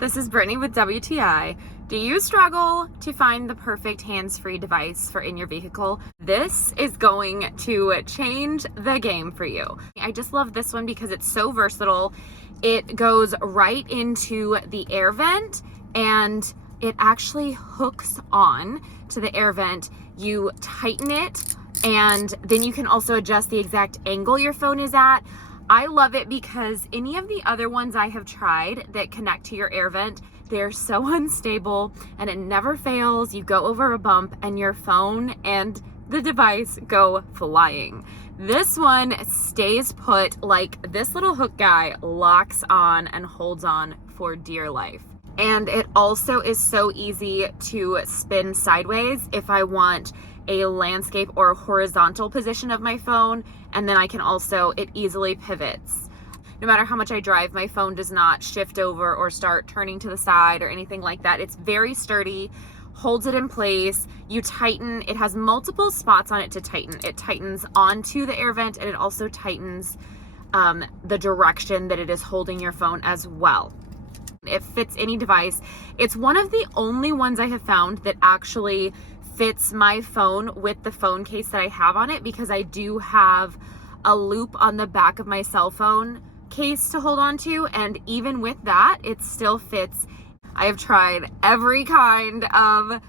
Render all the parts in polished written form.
This is Brittany with WTI. Do you struggle to find the perfect hands-free device for in your vehicle? This is going to change the game for you. I just love this one because it's so versatile. It goes right into the air vent and it actually hooks on to the air vent. You tighten it and then you can also adjust the exact angle your phone is at. I love it because any of the other ones I have tried that connect to your air vent, they're so unstable and it never fails. You go over a bump and your phone and the device go flying. This one stays put, like this little hook guy locks on and holds on for dear life. And it also is so easy to spin sideways if I want a landscape or a horizontal position of my phone, and then I can also, it easily pivots. No matter how much I drive, my phone does not shift over or start turning to the side or anything like that. It's very sturdy, holds it in place. You tighten, it has multiple spots on it to tighten. It tightens onto the air vent and it also tightens the direction that it is holding your phone as well. It fits any device. It's one of the only ones I have found that actually fits my phone with the phone case that I have on it, because I do have a loop on the back of my cell phone case to hold on to, and even with that it still fits. I have tried every kind of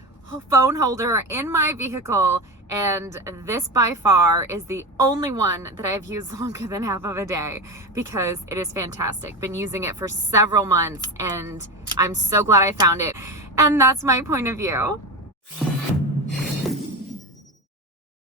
phone holder in my vehicle and this by far is the only one that I've used longer than half of a day because it is fantastic. Been using it for several months and I'm so glad I found it. And that's my point of view.